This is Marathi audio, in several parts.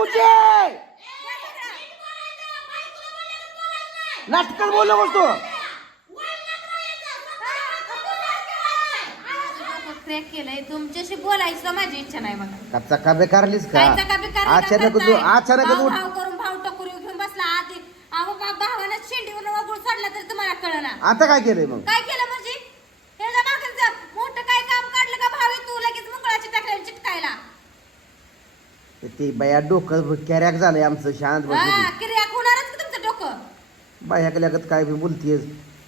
पूजे नाटकात बोललो मग तू क्रॅक केलंय. तुमच्याशी बोलायचं माझी इच्छा नाही बघा. कच्चा का? बेकारलीस अचानक करताय? अचानक भाव भाव करून भाव टकुरी घेऊन बसला. आधी अहो बा भावानं शेंडीवर वगुळ सोडला तर तुम्हाला कळना. आता काय केलंय मग? काय केलं म्हणजे ह्याच्या मागचं मोठं काय काम काढलं का भाव तू लगेच मुंगळाची टाकल्याला चिटकायला ते बाया डोकं कॅरॅक झालंय आमचं शांत बस होणारच की तुमचं डोकं? बाया कल्यागत काय बी बोलतीयस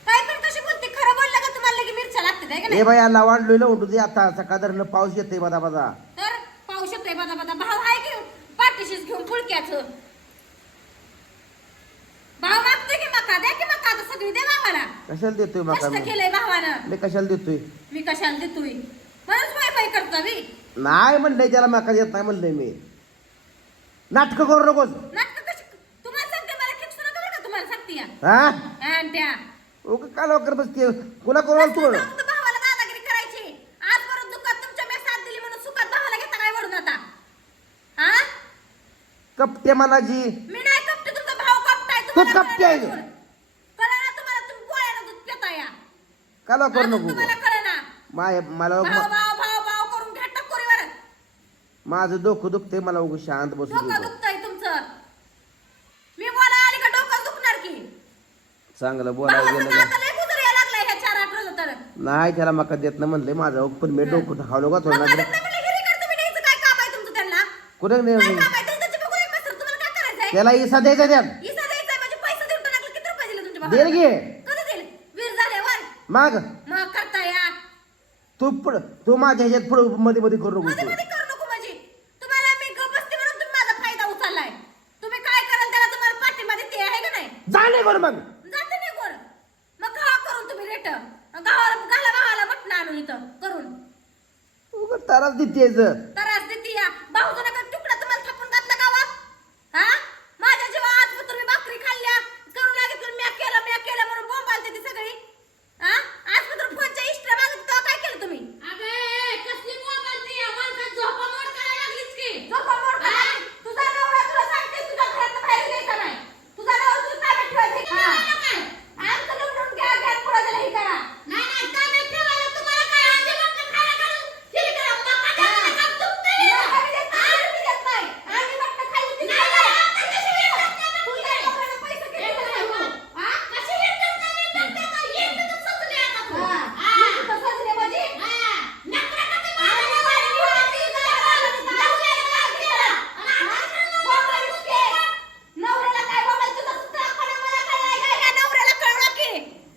काय पण कशी बोलते? खरं बोललं का तुम्हाला लगे मिरच्या लागते काय का ए नाही? बाया लावांडलोय दे आता. सकाळ पाऊस येतोय बदा बदा. तर पाहू शकतोय भाव आहे की पाठीशीच घेऊन फुलक्याचं? भाव मागतोय की मका? द्या की मका आता सगळी दे भावाला. कशाला देतोय मका कष्ट मग? केलंय भावानं. मी कशाला देतोय? मी कशाला देतोय? म्हणून बाय बाय करतो मी नाही म्हणलंय त्याला मका देत नाही म्हणलंय मी. नाटक करू नकोस. नाटक कशी? तुम्हाला सांगते मला किती नका बरं का तुम्हाला सांगते या. हा? आणि त्या. उगा का लवकर बसते कुणा करू तू जाऊन तर भावाला दादागिरी करायची. आज दुःखात तुमच्या मी साथ दिली म्हणून सुखात भावाला घेता काय वडून आता? हा? कपटे मनाची मी नाही कपटे तुमचा भाव कपटाय तू कपटी आहे. ना तुम्हाला? तुम्ही गोळ्यानं दूध पिता या. काला करू अजून नको? तुम्हाला ना? माय मला भाव माझं डोकं दुखतंय मला उगा शांत बसू डोकं दे दुखतंय तुमचं. मी बोला आली का डोकं दुखणार की? चांगलं बोलायला भावाचं गेलं ना. आता लय गुजर यायला लागलाय ह्या चार आठ रोज तर. नाही त्याला मका देत नाही म्हणलंय माझं पण मी डोकं खावलो का थोडं म्हणलं, कुठे नाही त्याला इसा द्यायचा द्या म्हणजे देईल? घे माग. तू पुढं तू माझ्या ह्याच्यात पुढं मध्ये मध्ये करू नको. तू मध्ये करू नको म्हणजे तुम्हाला मी गप बसते म्हणून तुम्ही माझा फायदा उचललाय तुम्ही काय कराल त्याला तुम्हाला पाठिंबा देते आहे का नाही जाणे करू मग जाते नाही कोण मग खावा करून तुम्ही रेट गावाला घाला भावाला मटण आणून इथं करून उगा ताराच देतेस त्रास देते या भाऊचा नका तुकडा तुम्हाला थापून घातला का वा? हा माझ्या जेव्हा आज तुम्ही भाकरी खाल्ल्या करू लागेल म्या केलं म्या केलं म्हणून बोंब आलते ती सगळी हा आज पण फोनच्या इष्ट मागितलं तेव्हा काय केलं तुम्ही झोपा मोड करा. तुझा नवरा तुला सांगते तुझ्या घरातनं बाहेर यायचं नाही. तुझा नवरा तुला ताब्यात ठेवायचा आहे. हा. आमचं लग्न घ्या, घ्या, पुढं त्याला हे करा. हा. तुला कमी देत नाही, कमी देत नाही. आम्ही मटण खाल्ली, ती खाल्लं. तू त्या लोकांना पैसे घेतले नाही हो. हा? हा. तू कुठं सजले म्हणजे? आणि माझी मुलगी नवऱ्याला काय बोलायचं तुझं सुत्रापणा मला कळलं का? ह्या नवऱ्याला कळलं की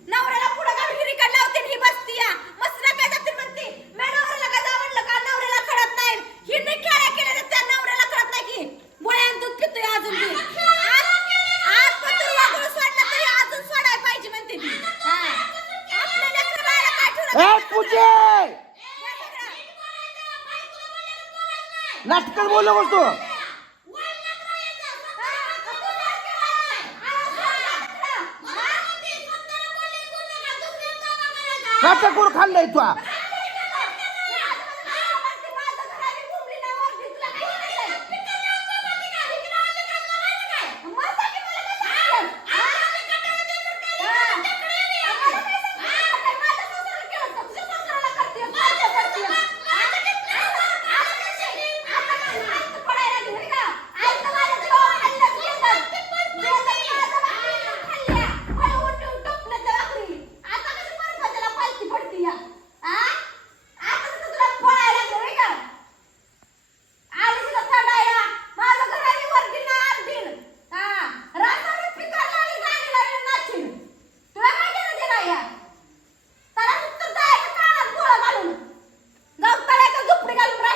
नवऱ्याला पुढं घालून हिरीकडे लावते आणि ही बसती या. मसरा काय जातील म्हणते. म्या नवऱ्याला काय आवडलं का? नवऱ्याला कळत नाही. हिने खेळ्या केल्या तर त्या नवऱ्याला कळत नाही की. गोळ्यानं दूध पितोय अजून ती. आज- आज पतूर वागून सोडलं तरी अजून सोडायला पाहिजे म्हणते ती. हा. आपल्या लेकराला काय ठेवलं? ए पूजे या सगळं. नाटकात बोललो मग तू काचा कोण खाल्लंय तू?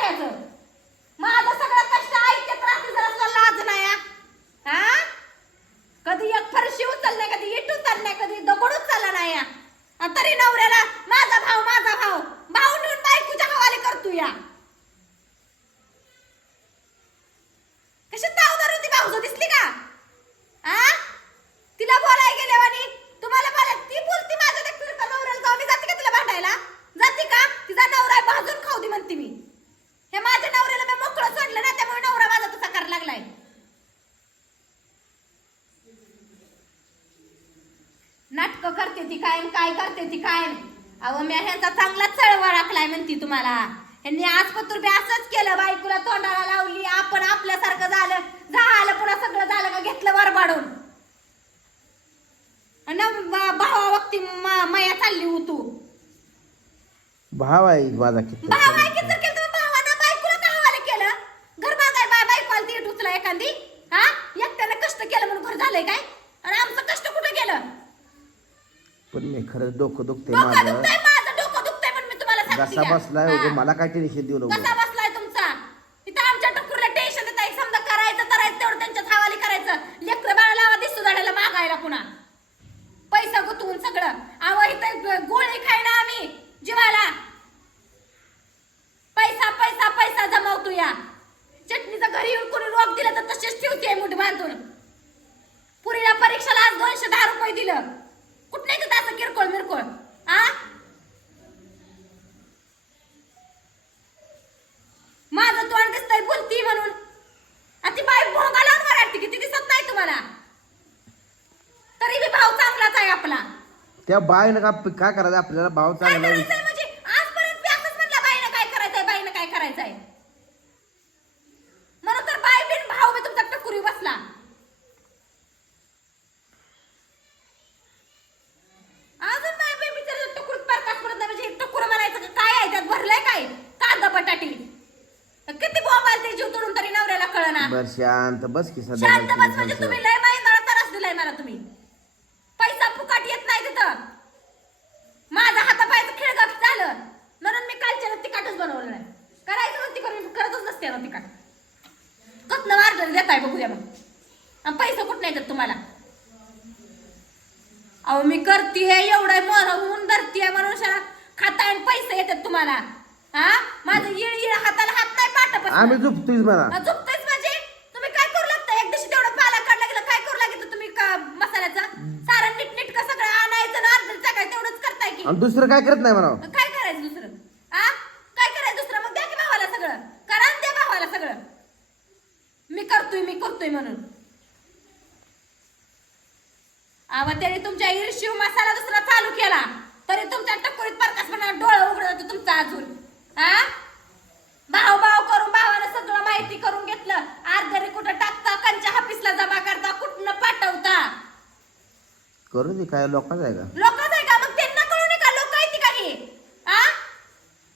Jonathan! ती काय काय करते ती काय अहो मी ह्यांचा चांगलाच चळवा राखलाय म्हणती तुम्हाला. ह्यांनी आज पत्र बी असंच केलं बायकोला तोंडाला लावली आपण आपल्यासारखं झालं. झालं पुन्हा सगळं झालं का घेतलं बरबाडून आणि भावा वक्ती माया चालली हो तू. भाव आहे माझा किती? भाव आहे की जर केलं बायकोला का हवाले केलं. घर बांधाय बाय बायकोला ती उचला एखादी. हा? एकट्यानं कष्ट केलं म्हणून घर झालंय काय? आणि आमचं पण मी खरंच डोकं दुखते डोकं माझं. दुखतंय माझं डोकं दुखतंय पण मी तुम्हाला सांगते घसा? बसलाय हा. उगं? मला काय टेन्शन देऊ नको. कसा बसलाय तुमचा? इथं आमच्या टुकुरला टेन्शन देत आहे समजा करायचं करायचं तेवढं त्यांच्याच हवाली करायचं. लेकरं बाळा लावा दिसतो झाडाला मागायला पुन्हा. पैसा गुतवून सगळं. आव इथं गोळी खायला आम्ही जीवाला. पैसा पैसा पैसा जमावतो या. चटणीचा घरी येऊन कोणी रोग दिला तर तसेच ठेवते मुठ बांधून. पुरीला परीक्षेला आज दोनशे दहा रुपये दिलं. कुठं नाही तिथं असं किरकोळ मिरकोळ? आ? माझं तोंड दिसतंय बोलती म्हणून. ती बाई भोंगा लावून मराठी किती दिसत नाही तुम्हाला? तरी बी भाव चांगलाच आहे आपला. त्या बाईनं का काय करायचं? आपल्याला भाव चांगला करायचंय म्हणजे आजपर्यंत मी असंच म्हणलं बाईनं काय करायचंय बाईनं काय करायचंय म्हणून तर बाई बिन भाव बी तुमचा टकुरी बसला अजून बाई बाई बिचारी टकुरीत प्रकाश पडत नाही म्हणजे टकुर म्हणायचं का काय आहे त्यात भरलंय काय कांदा बटाटी. किती बोंबाल ते जीव तोडून तरी नवऱ्याला कळना. बर शांत बस की सध्या शांत बस म्हणजे तुम्ही लय महिंदळा त्रास दिलाय मला तुम्ही. पैसा फुकाट येत नाही तिथं. माझा हातापायचं खेळगाप झालं. म्हणून मी कालच्या तिकाटच बनवलं नाही. करायचं म्हणते करून करतच नसते ना तिकाट कतनं मार्जन देताय बघूया मग. आणि पैसा कुठं नाही देत तुम्हाला? अहो मी करतीये एवढं मोर होऊन धरतीये म्हणून खाताय आणि पैसे येतात तुम्हाला. हा? माझं येळ येळ हाताला हात नाही पाठ आम्ही झोपतोय म्हणा. म्हणजे? तुम्ही काय करू लागता? एक दिवशी तेवढं पाला काढला गेलं काय करू लागितलं तुम्ही का मसाल्याचं? नीट नीट का सगळं आणायचं आणि अर्ध टाकायचं तेवढंच करताय की. आणि दुसरं काय करत नाही म्हणा काय करायचं दुसरं? आ काय करायचं दुसरं? मग द्या की भावाला सगळं. करा आणि द्या भावाला सगळं. मी करतोय मी करतोय म्हणून. आवा त्याने तुमच्या ईर्षीव मसाला दुसरा चालू केला. तरी तुमच्या टकोरीत परकासपणा डोळं उघडत होतं तुमचा अजून. हा भाव भाव करून भावानं सगळं माहिती करून घेतलं. आर्धरी कुठं टाकता कंच्या हापीसला जमा करता कुठनं पाठवता? करू दे काय लोकांच आहे का? लोकच आहे का? मग त्यांना कळू नये का? लोक आहेत का हे? हा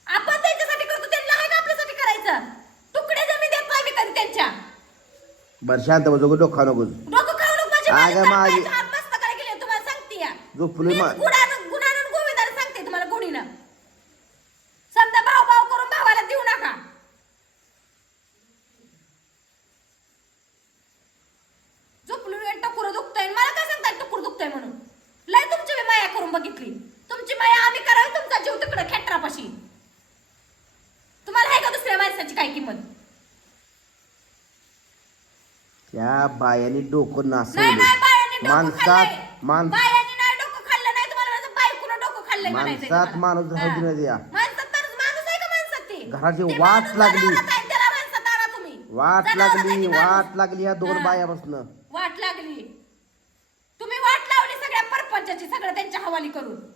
आपण त्यांच्यासाठी करतो त्यांना आहे का आपल्यासाठी करायचं? तुकडे जमीन देत नाही मी कधी त्यांच्या. बर शांत बस डोखा नको डोकं खाऊ नको माझे अगं माझे माझी- हात गेले तुम्हाला सांगते या. मा- गुणानं गोविंदानं सांगते तुम्हाला गुणीनं समजा भाव भाव करून भावाला देऊ नका झोपलो टकुर दुखतंय मला काय सांगताय टकुर दुखतंय म्हणून लय तुमची बी माया करून बघितली तुमची माया आम्ही करावी तुमचा जीव तिकडे खेटरापाशी तुम्हाला आहे का दुसऱ्या माणसाची काय किंमत त्या बायाने डोकं नाही नाही बायाने नासवलं डोकं खाल्लंय. माणसात माणस बायाने नाही डोकं खाल्लं नाही तुम्हाला म्हणायचं बायकोनं डोकं खाल्लंय म्हणायचंय माणसात तुम्हाला. माणूस हा. द्या. माणसात तर माणूस आहे का माणसात ते? घराची ते वाट माणूस लागली. जनावरात आहे, त्याला माणसात आणा तुम्ही. वाट जनावरात आहे लागली ती माणूस. वाट लागली ह्या दोन हा. बायापासनं वाट लागली तुम्ही वाट लावली सगळ्या परपंचाची सगळं त्यांच्या हवाली करून.